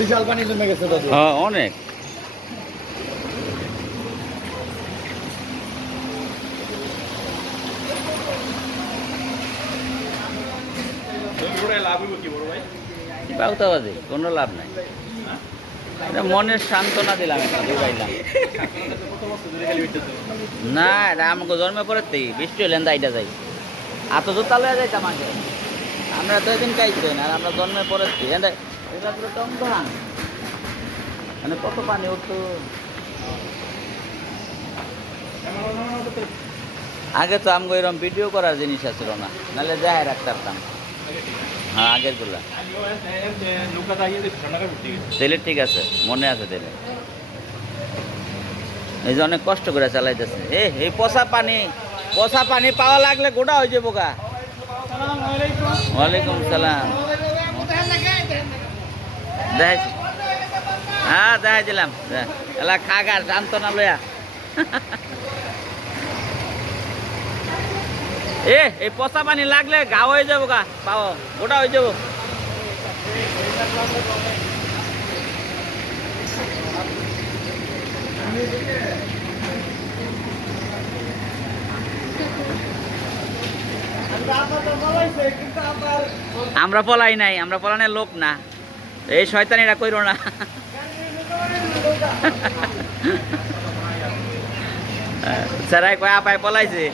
বিশাল পানি জমে গেছে হ্যাঁ অনেক। কোনো লাভ নাই। মনের সান্ত্বনা দিলাম না আমাকে জন্মে পরে তেই বৃষ্টি হলেন দাইটা যাই। এত জুতা লয়ে যাইতাম আমরা তো এদিন খাইছি না, আর আমরা জন্মে পরে পুরো টং ধান মানে কত পানি উঠতো আগে তো আমগো এরকম ভিডিও করার জিনিস আছিল না, নাহলে যাই রাখতে পারতাম হ্যাঁ আগেরগুলা তেলে ঠিক আছে, মনে আছে তেলে। এই যে অনেক কষ্ট করে চালাইতেছে। এ এই পচা পানি পচা পানি পাওয়া লাগলে গোটা হয়ে যাব গা। ওয়ালাইকুম সালাম। দেখাইছি হ্যাঁ এ, এই পচা পানি লাগলে গা হয়ে যাব গা, পাও, গোটা হয়ে যাব। আমরা পলাই নাই, আমরা পলানের লোক না। এই শয়তানিরা করো না। স্যারাই কয় আপায় পলাইছে।